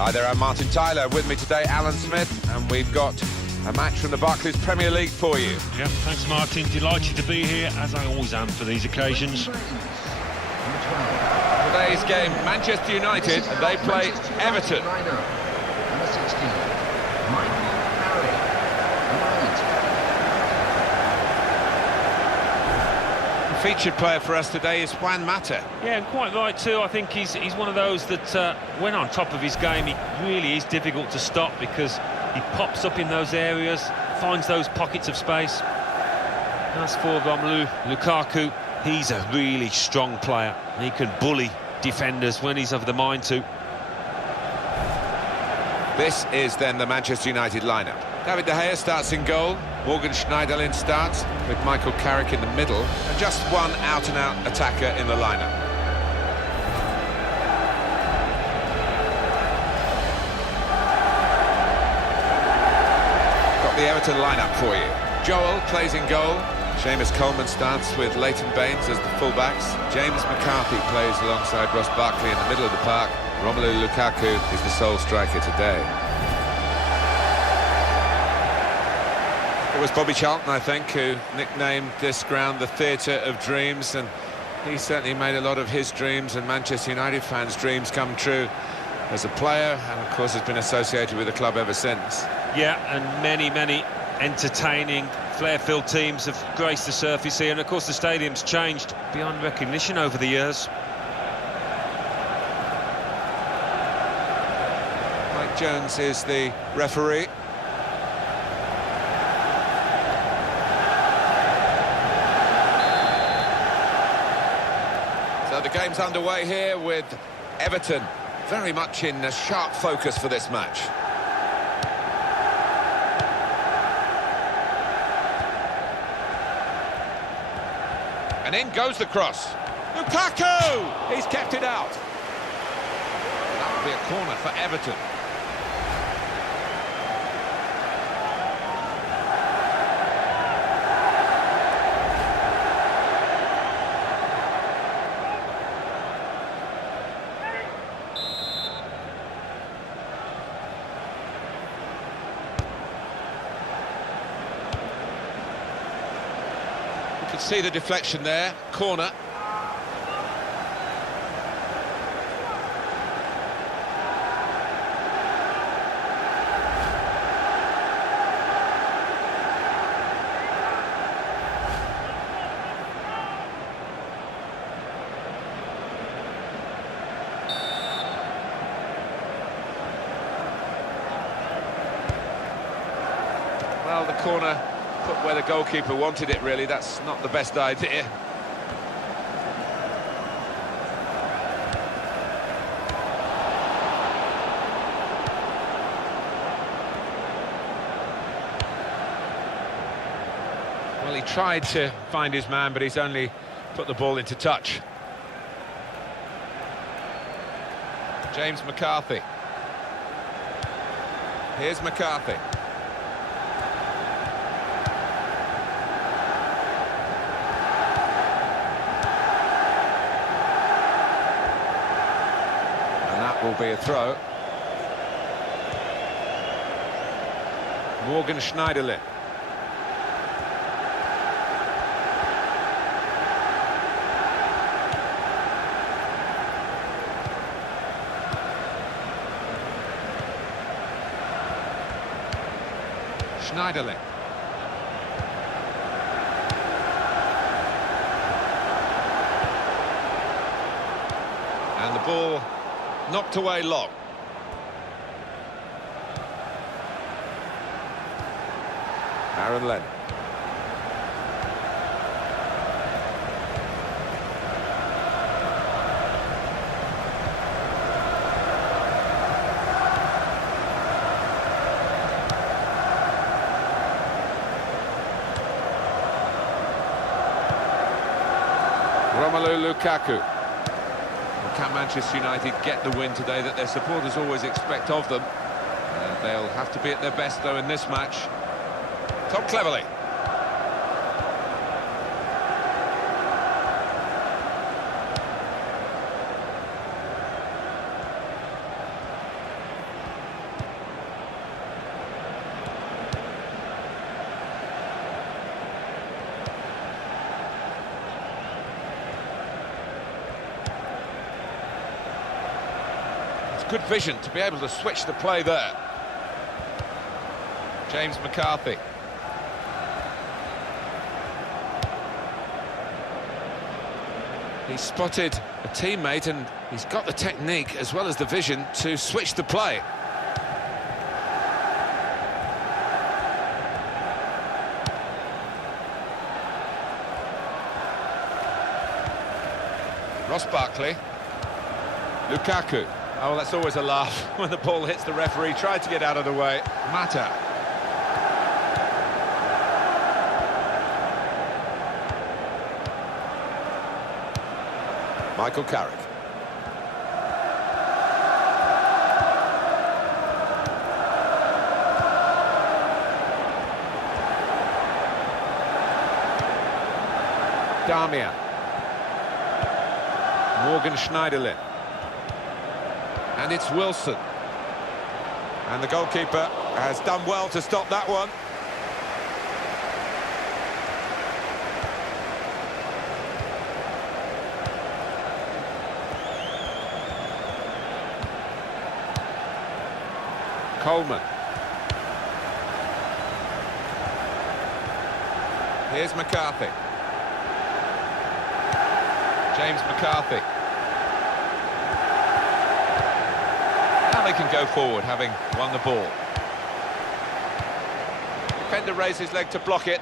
Hi there, I'm Martin Tyler. With me today, Alan Smith, and we've got a match from the Barclays Premier League for you. Yeah, thanks Martin. Delighted to be here, as I always am for these occasions. Today's game, Manchester United, and they play Everton. Featured player for us today is Juan Mata. Yeah, and quite right too. I think he's one of those that when on top of his game, he really is difficult to stop because he pops up in those areas, finds those pockets of space. As for Romelu Lukaku, he's a really strong player. He can bully defenders when he's of the mind to. This is then the Manchester United lineup. David De Gea starts in goal. Morgan Schneiderlin starts with Michael Carrick in the middle, and just one out-and-out attacker in the lineup. Got the Everton lineup for you. Joel plays in goal. Seamus Coleman starts with Leighton Baines as the fullbacks. James McCarthy plays alongside Ross Barkley in the middle of the park. Romelu Lukaku is the sole striker today. It was Bobby Charlton, I think, who nicknamed this ground the Theatre of Dreams, and he certainly made a lot of his dreams and Manchester United fans' dreams come true as a player, and of course has been associated with the club ever since. Yeah, and many entertaining, flair-filled teams have graced the surface here, and of course the stadium's changed beyond recognition over the years. Mike Jones is the referee. So the game's underway here with Everton very much in a sharp focus for this match. And in goes the cross. Lukaku! He's kept it out. That would be a corner for Everton. See the deflection there, corner. Well, the corner put where the goalkeeper wanted it, really. That's not the best idea. Well, he tried to find his man, but he's only put the ball into touch. James McCarthy. Here's McCarthy. Will be a throw. Morgan Schneiderlin. Schneiderlin. And the ball knocked away long. Aaron Lennon. Romelu Lukaku. Can Manchester United get the win today that their supporters always expect of them? They'll have to be at their best, though, in this match. Tom Cleverley. good vision to be able to switch the play there. James McCarthy. He's spotted a teammate and he's got the technique as well as the vision to switch the play. Ross Barkley. Lukaku. Oh, that's always a laugh when the ball hits the referee. Tried to get out of the way. Mata. Michael Carrick. Darmian. Morgan Schneiderlin. And it's Wilson. And the goalkeeper has done well to stop that one. Coleman. Here's McCarthy. James McCarthy. Now they can go forward, having won the ball. Defender raised his leg to block it.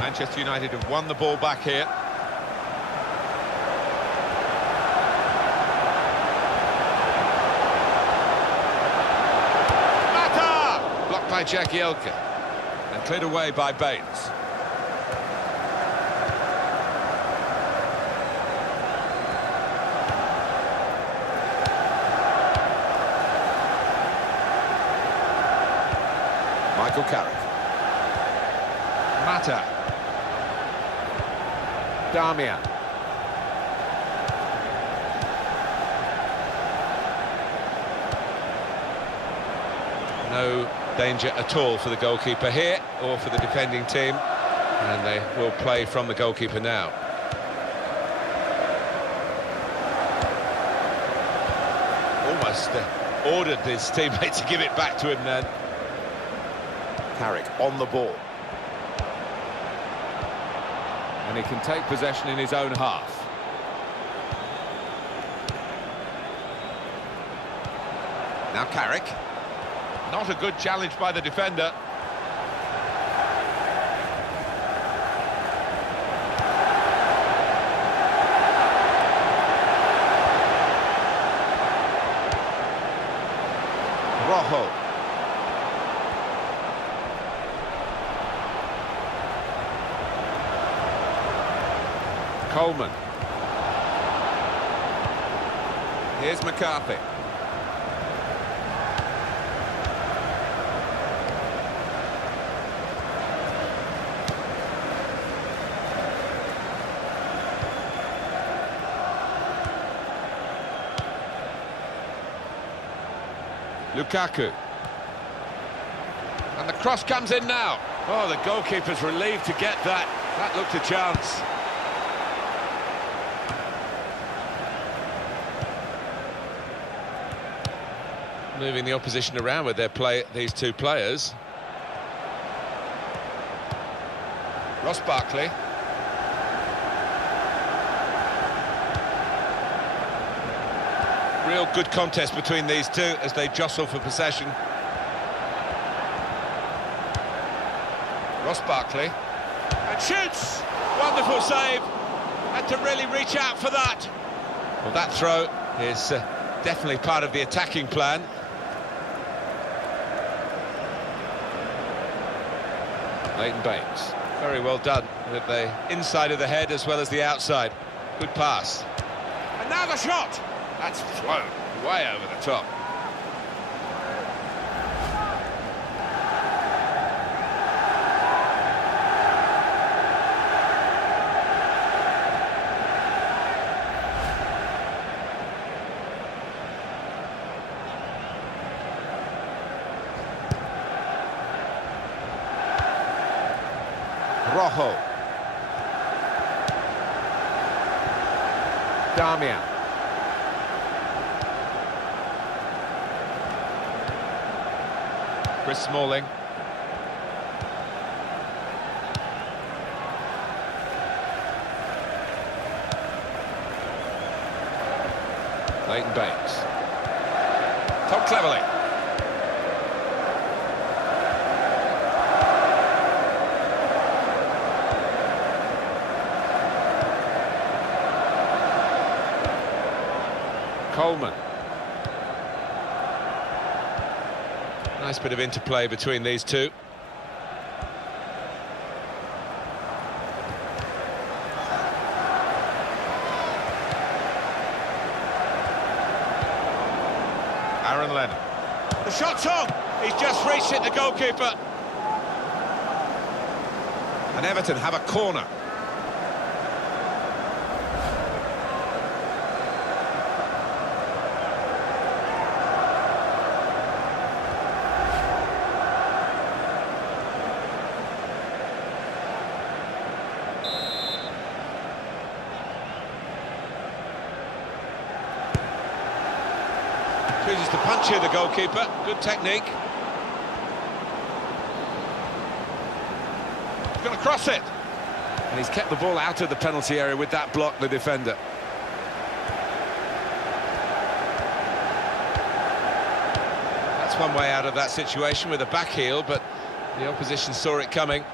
Manchester United have won the ball back here. Mata! Blocked by Jagielka. And cleared away by Baines. Michael Carrick. Mata. Darmian. No danger at all for the goalkeeper here, or for the defending team, and they will play from the goalkeeper now. Almost ordered his teammate to give it back to him then. Carrick on the ball. And he can take possession in his own half. Now Carrick. Not a good challenge by the defender. Rojo. Coleman. Here's McCarthy. Lukaku. And the cross comes in now. Oh, the goalkeeper's relieved to get that. That looked a chance. Moving the opposition around with their play, these two players. Ross Barkley. Real good contest between these two as they jostle for possession. Ross Barkley. And shoots! Wonderful save. Had to really reach out for that. Well, that throw is definitely part of the attacking plan. Leighton Baines, very well done with the inside of the head as well as the outside. Good pass. And now the shot! That's flown way over the top. Rojo. Damian. Chris Smalling. Leighton Baines. Tom Cleverley. Coleman. Nice bit of interplay between these two. Aaron Lennon. The shot's on! He's just reached it, the goalkeeper. And Everton have a corner. Chooses to punch here, the goalkeeper. Good technique. He's going to cross it. And he's kept the ball out of the penalty area with that block, the defender. That's one way out of that situation with a back heel, but the opposition saw it coming.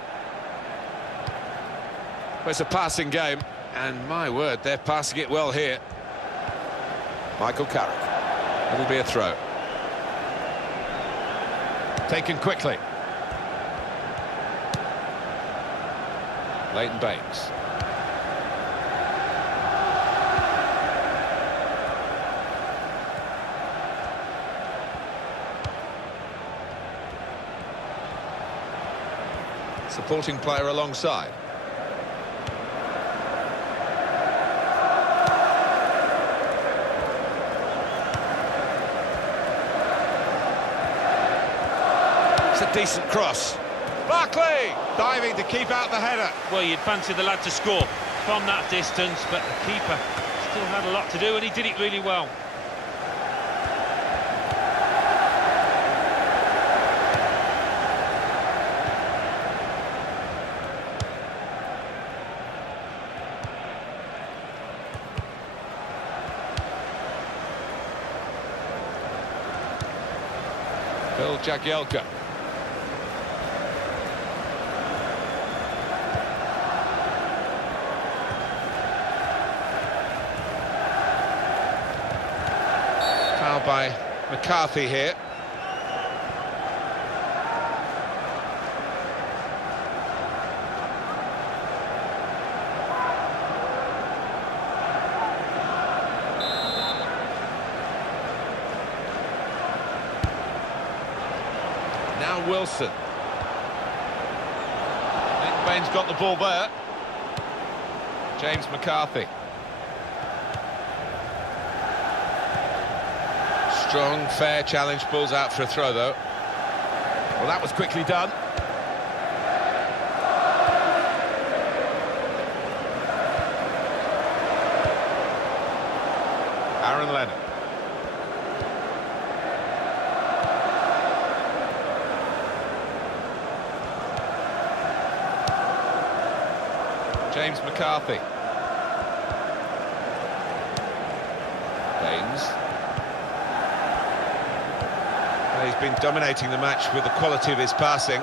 Well, it's a passing game, and my word, they're passing it well here. Michael Carrick. It'll be a throw. Taken quickly. Leighton Baines. Supporting player alongside. A decent cross. Barkley diving to keep out the header. Well, you'd fancy the lad to score from that distance, but the keeper still had a lot to do, and he did it really well. Phil Jagielka. By McCarthy here. Now Wilson. Leighton Baines got the ball there. James McCarthy. Strong, fair challenge, pulls out for a throw, though. Well, that was quickly done. Aaron Lennon. James McCarthy. Baines. He's been dominating the match with the quality of his passing.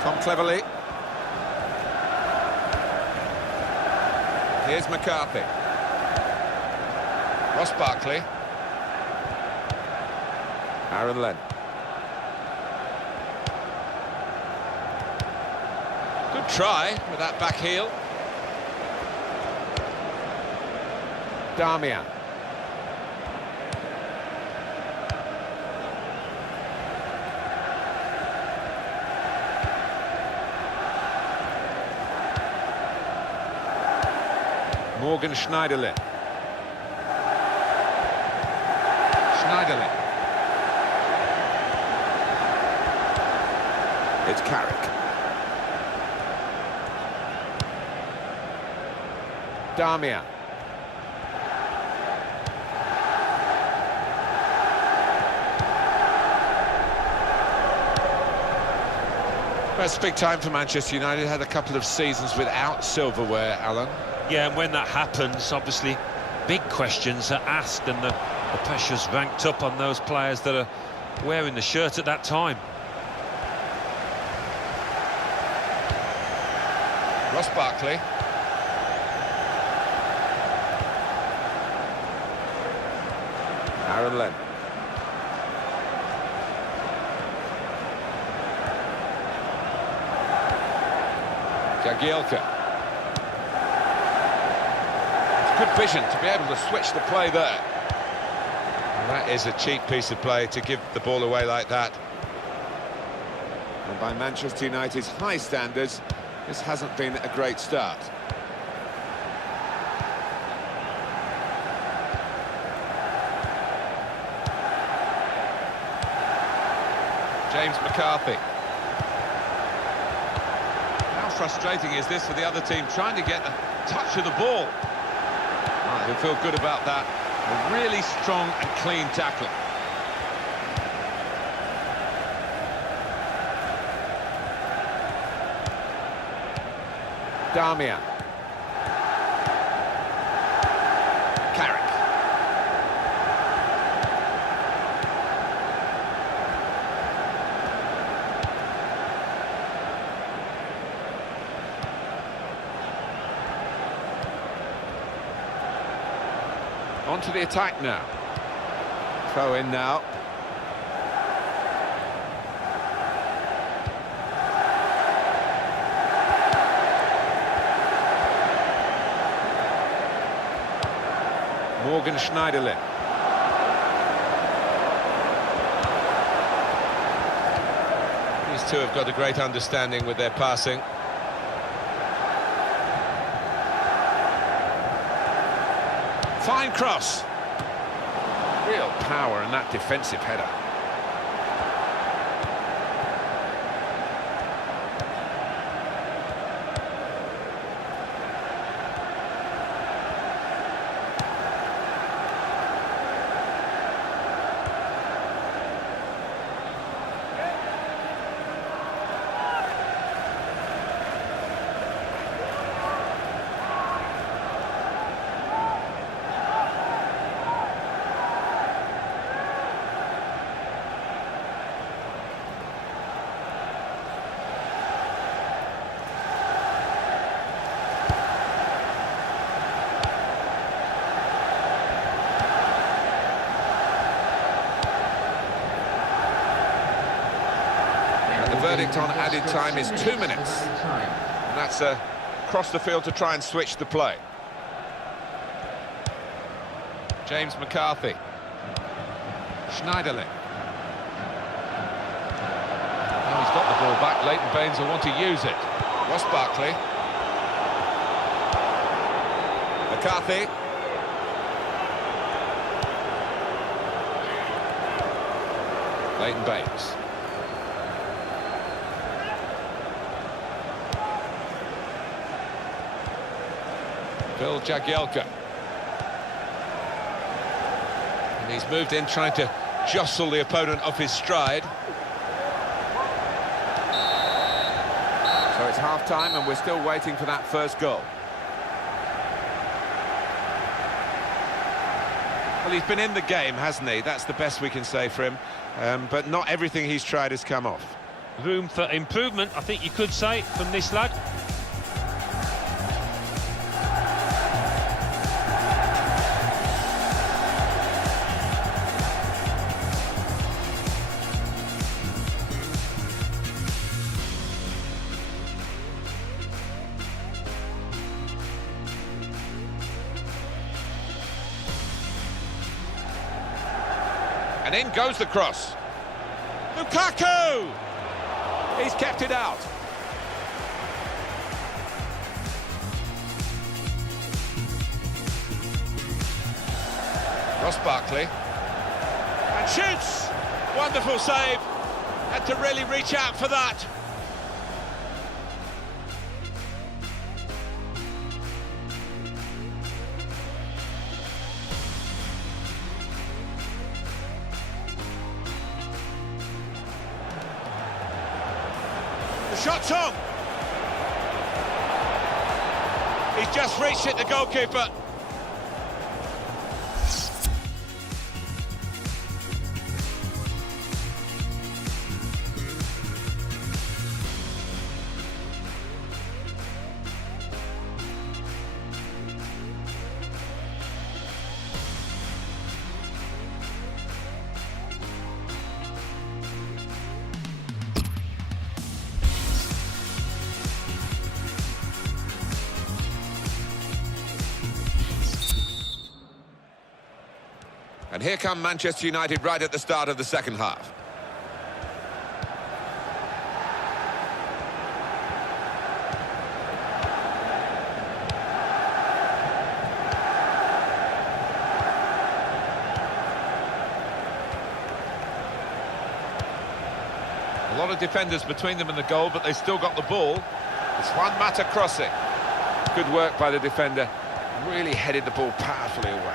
Tom Cleverley. Here's McCarthy. Ross Barkley. Aaron Lennon. Good try with that back heel. Damian. Morgan Schneiderlin. Schneiderlin. It's Carrick. Damia. Well, it's big time for Manchester United. Had a couple of seasons without silverware, Alan. Yeah, and when that happens, obviously, big questions are asked, and the pressure's ranked up on those players that are wearing the shirt at that time. Ross Barkley. Aaron Lennon. Jagielka. It's good vision to be able to switch the play there. And that is a cheap piece of play to give the ball away like that. And by Manchester United's high standards, this hasn't been a great start. James McCarthy. How frustrating is this for the other team, trying to get a touch of the ball? Oh, they feel good about that. A really strong and clean tackle. Damia. Carrick. On to the attack now. Throw in now. Morgan Schneiderlin. These two have got a great understanding with their passing. Fine cross. Real power in that defensive header. The verdict on added time is 2 minutes. And that's across the field to try and switch the play. James McCarthy. Schneiderlin. Now he's got the ball back. Leighton Baines will want to use it. Ross Barkley. McCarthy. Leighton Baines. Phil Jagielka. And he's moved in trying to jostle the opponent off his stride. So it's half-time and we're still waiting for that first goal. Well, he's been in the game, hasn't he? That's the best we can say for him. But not everything he's tried has come off. Room for improvement, I think you could say, from this lad. And in goes the cross. Lukaku! He's kept it out. Ross Barkley. And shoots! Wonderful save. Had to really reach out for that. Shot's on! He's just reached it, the goalkeeper. And here come Manchester United right at the start of the second half. A lot of defenders between them and the goal, but they still got the ball. It's Juan Mata crossing. Good work by the defender. Really headed the ball powerfully away.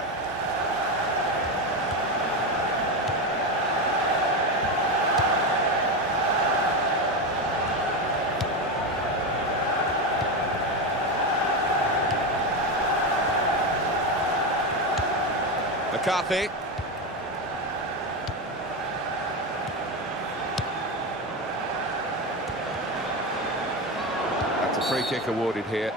McCarthy. That's a free kick awarded here.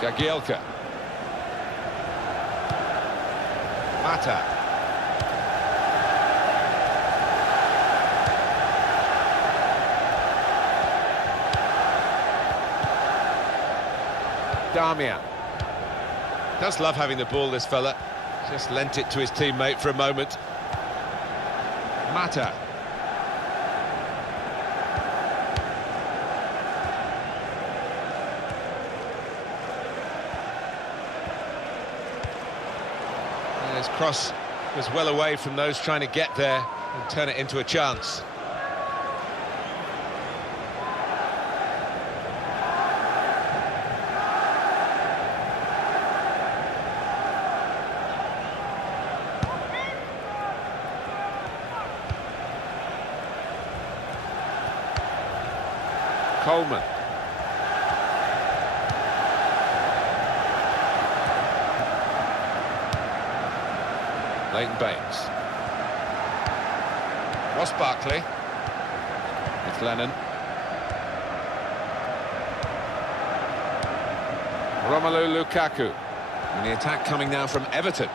Jagielka. Mata. Damian. Does love having the ball, this fella. Just lent it to his teammate for a moment. Mata. His cross was well away from those trying to get there and turn it into a chance. Coleman. Leighton Baines. Ross Barkley. It's Lennon. Romelu Lukaku. And the attack coming now from Everton.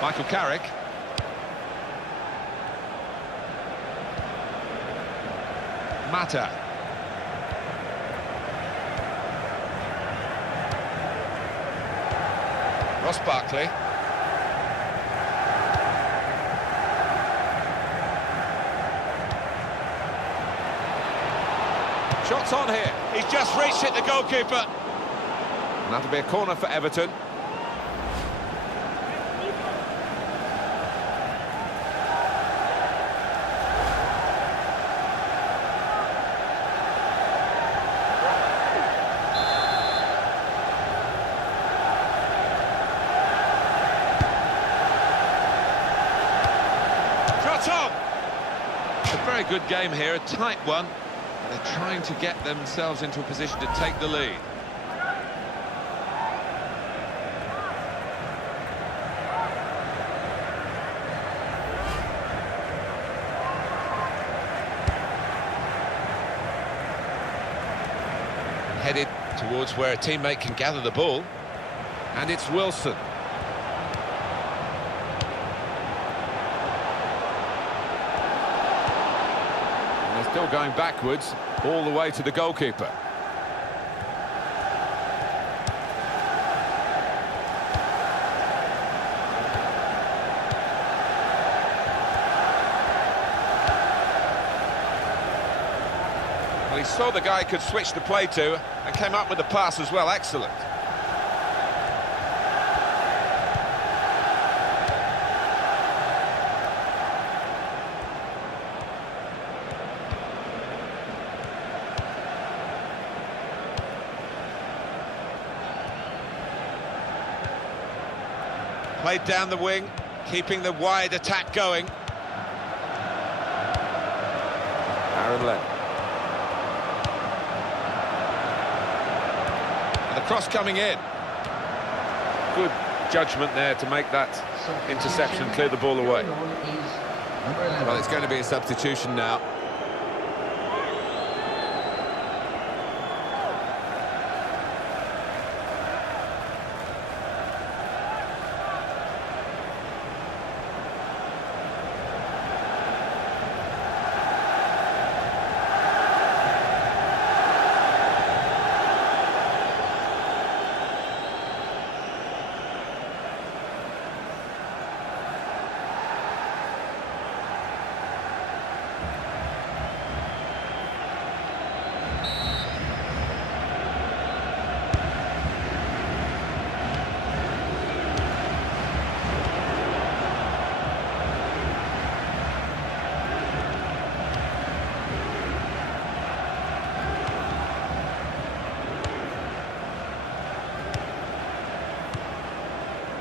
Michael Carrick. Mata. Ross Barkley. Shots on here. He's just reached it, the goalkeeper. And that'll be a corner for Everton. It's a very good game here, a tight one. They're trying to get themselves into a position to take the lead. Headed towards where a teammate can gather the ball. And it's Wilson. Still going backwards, all the way to the goalkeeper. Well, he saw the guy could switch the play to and came up with the pass as well. Excellent. Played down the wing, keeping the wide attack going. Aaron Lennon. And the cross coming in. Good judgment there to make that interception, clear the ball away. Well, it's going to be a substitution now.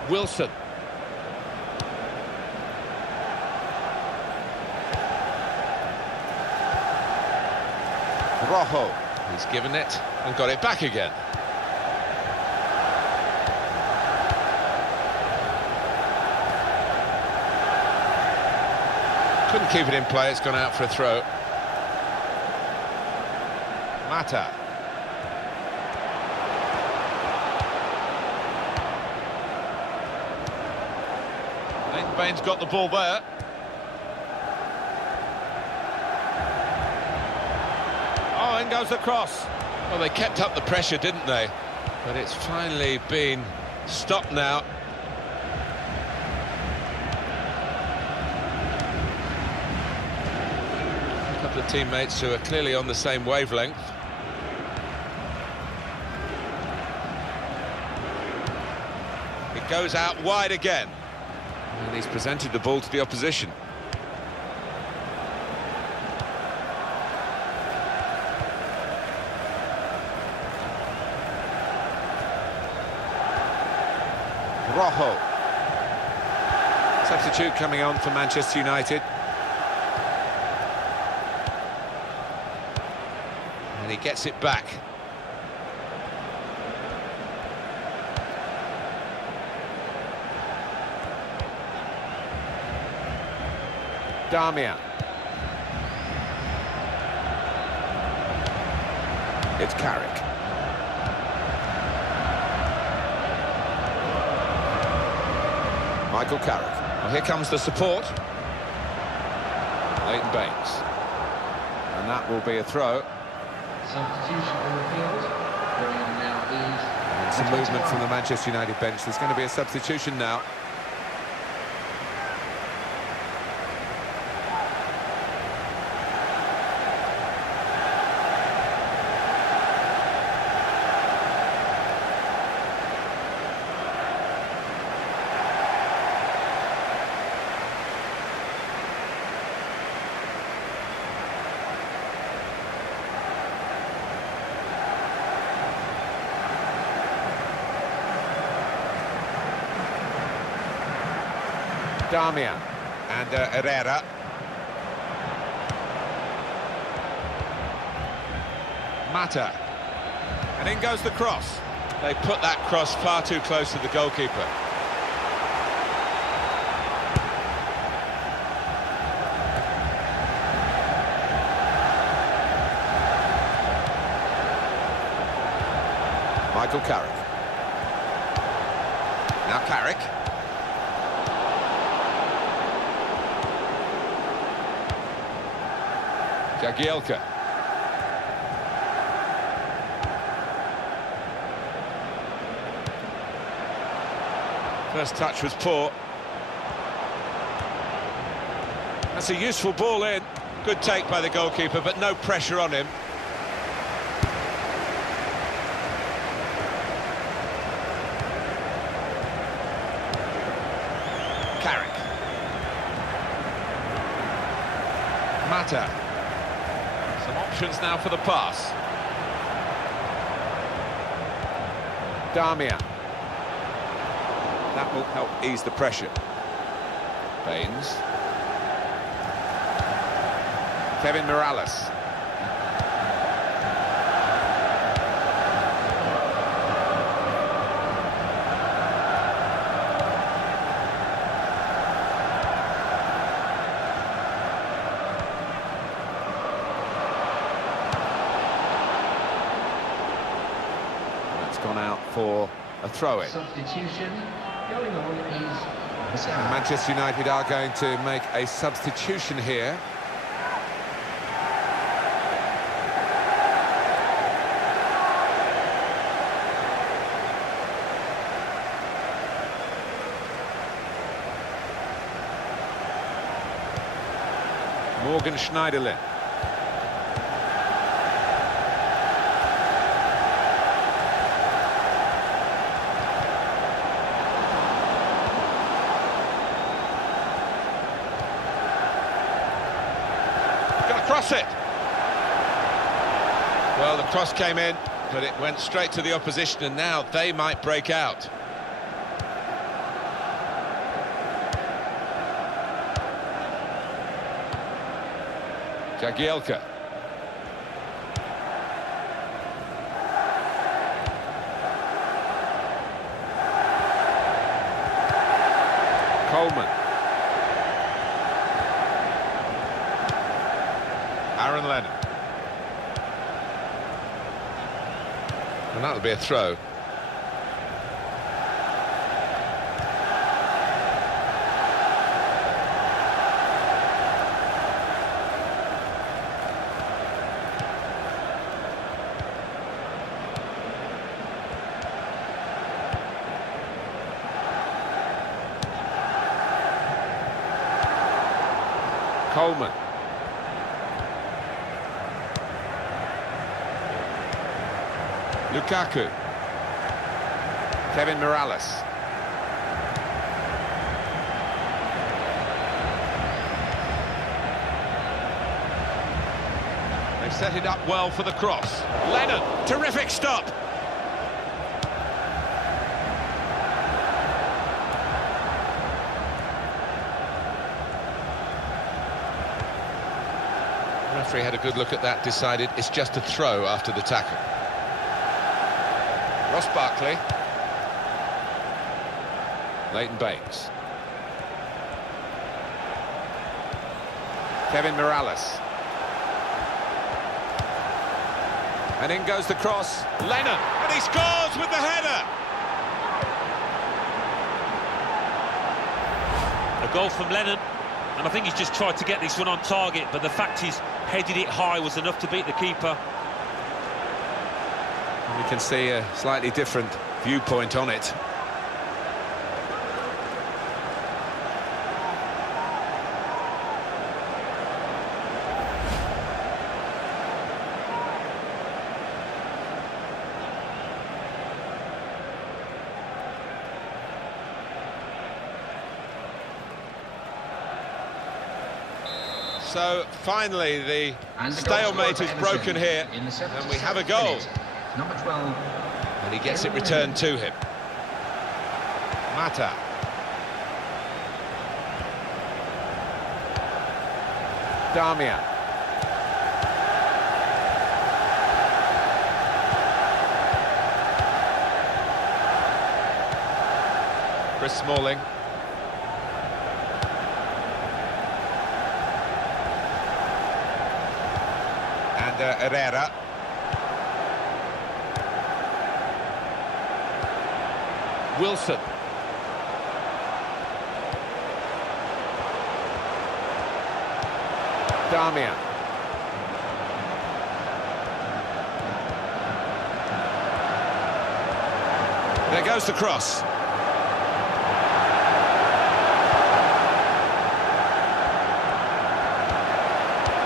Wilson. Rojo. He's given it and got it back again. Couldn't keep it in play, it's gone out for a throw. Mata. Bain's got the ball there. Oh, in goes the cross. Well, they kept up the pressure, didn't they? But it's finally been stopped now. A couple of teammates who are clearly on the same wavelength. It goes out wide again. And he's presented the ball to the opposition. Rojo. Substitute coming on for Manchester United. And he gets it back. Damian. It's Carrick. Michael Carrick. Well, here comes the support. Leighton Baines. And that will be a throw. Substitution on the field. Going on now is... And some movement from the Manchester United bench. There's going to be a substitution now. Damian and Herrera. Mata. And in goes the cross. They put that cross far too close to the goalkeeper. Michael Carrick. Now Carrick. Jagielka. First touch was poor. That's a useful ball in. Good take by the goalkeeper, but no pressure on him. Carrick. Mata. Some options now for the pass. Damian. That will help ease the pressure. Baines. Kevin Morales. That's gone out for a throw-in. Substitution going on is Manchester United are going to make a substitution here. Morgan Schneiderlin. Gonna cross it. Well, the cross came in, but it went straight to the opposition, and now they might break out. Jagielka. Coleman. Aaron Lennon. And that'll be a throw. Coleman. Lukaku. Kevin Morales. They've set it up well for the cross. Lennon, terrific stop. The referee had a good look at that, decided it's just a throw after the tackle. Ross Barkley. Leighton Baines. Kevin Morales. And in goes the cross. Lennon, and he scores with the header. A goal from Lennon, and I think he's just tried to get this one on target, but the fact he's headed it high was enough to beat the keeper. We can see a slightly different viewpoint on it. So finally the stalemate is broken here, and we have a goal. number 12. And he gets it returned to him. Mata. Damian. Chris Smalling. And Herrera. Wilson. Damian. There goes the cross.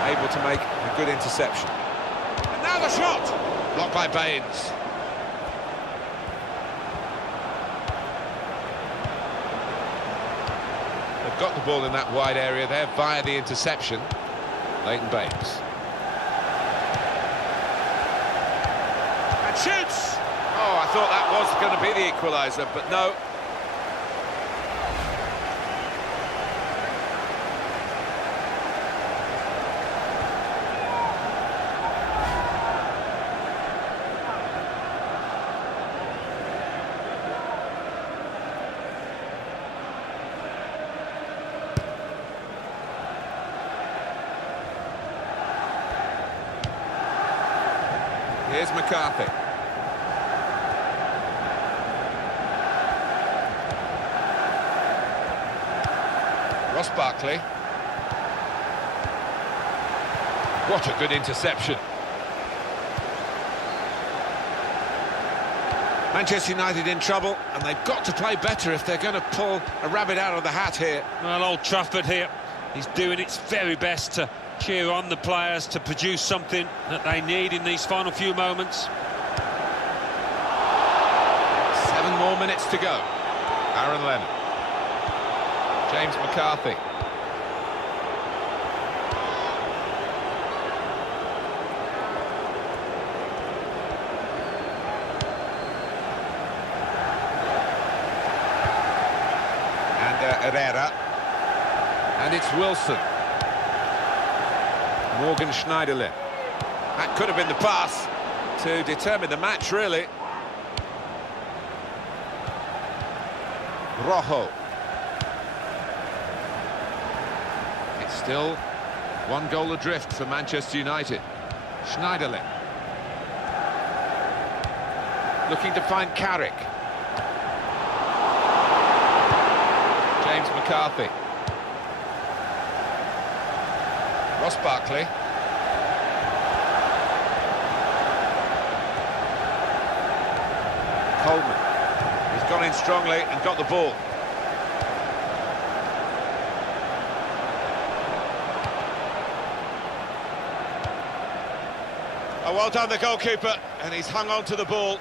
Able to make a good interception. And now the shot! Blocked by Baines. They've got the ball in that wide area there via the interception. Leighton Baines. And shoots! Oh, I thought that was going to be the equaliser, but no. Here's McCarthy. Ross Barkley. What a good interception. Manchester United in trouble, and they've got to play better if they're going to pull a rabbit out of the hat here. Well, Old Trafford here, he's doing its very best to cheer on the players, to produce something that they need in these final few moments. 7 more minutes to go. Aaron Lennon. James McCarthy. Herrera, and it's Wilson. Morgan Schneiderlin. That could have been the pass to determine the match, really. Rojo. It's still 1 goal adrift for Manchester United. Schneiderlin. Looking to find Carrick. James McCarthy. Ross Barkley. Coleman. He's gone in strongly and got the ball. Oh, well done, the goalkeeper, and he's hung on to the ball.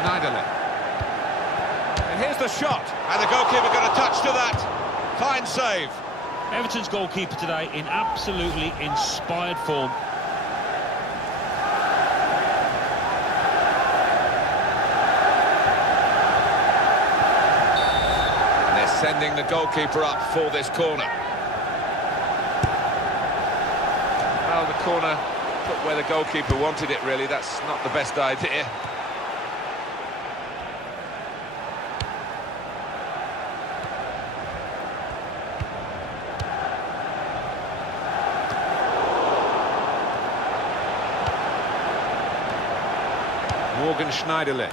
Schneiderlin. And here's the shot, and the goalkeeper got a touch to that. Fine save. Everton's goalkeeper today in absolutely inspired form. And they're sending the goalkeeper up for this corner. Well, the corner put where the goalkeeper wanted it, really. That's not the best idea. Morgan Schneiderlin.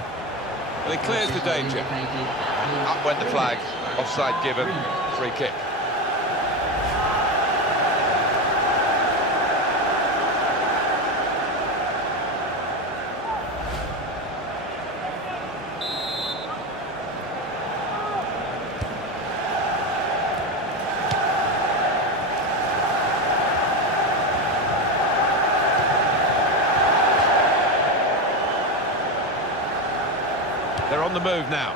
Well, he clears the danger. Up went the flag. Offside given. Free kick. They're on the move now.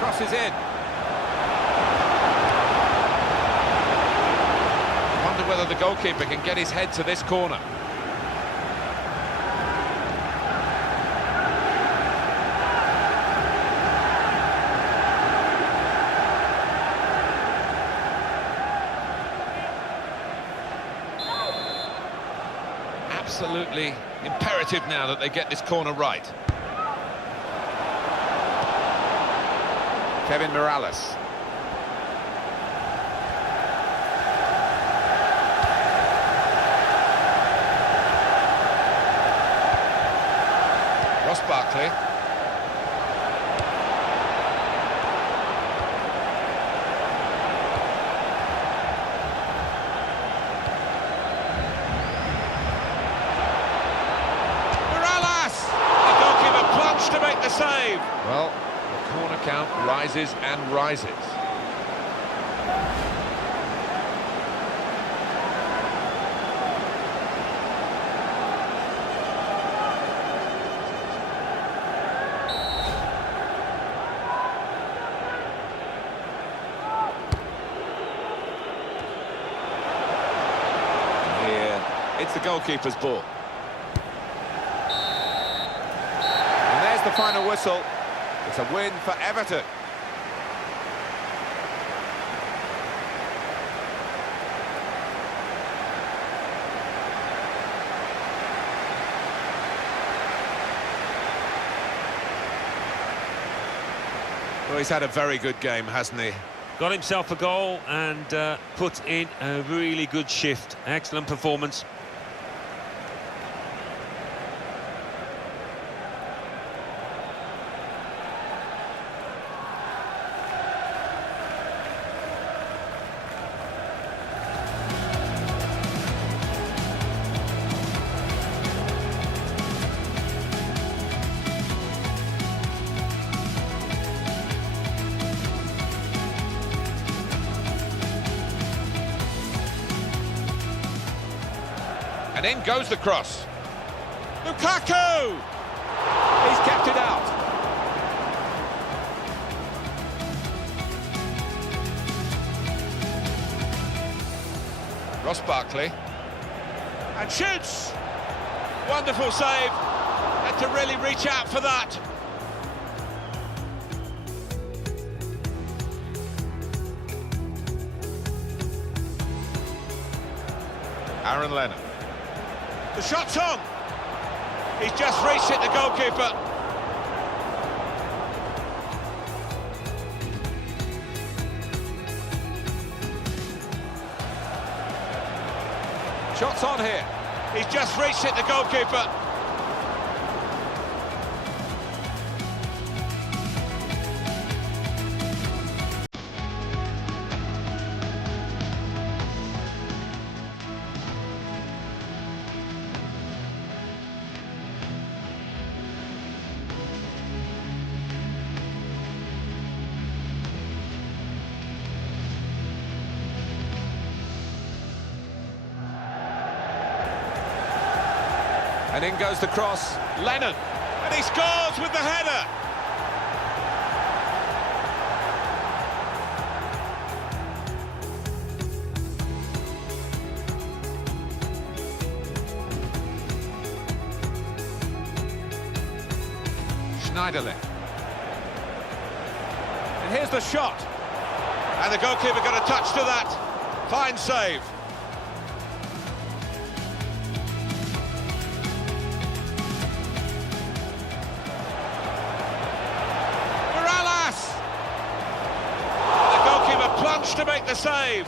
Crosses in. I wonder whether the goalkeeper can get his head to this corner. Absolutely imperative now that they get this corner right. Kevin Morales. Ross Barkley. To make the save. Well, the corner count rises and rises. Here, it's the goalkeeper's ball. the final whistle. It's a win for Everton. Well, he's had a very good game, hasn't he? Got himself a goal and put in a really good shift. Excellent performance. And in goes the cross. Lukaku! He's kept it out. Ross Barkley. And shoots! Wonderful save. Had to really reach out for that. Aaron Lennon. The shot's on. He's just reached it, the goalkeeper. Shot's on here. He's just reached it, the goalkeeper. And in goes the cross, Lennon, and he scores with the header. Schneiderlin. And here's the shot. And the goalkeeper got a touch to that. Fine save. To make the save.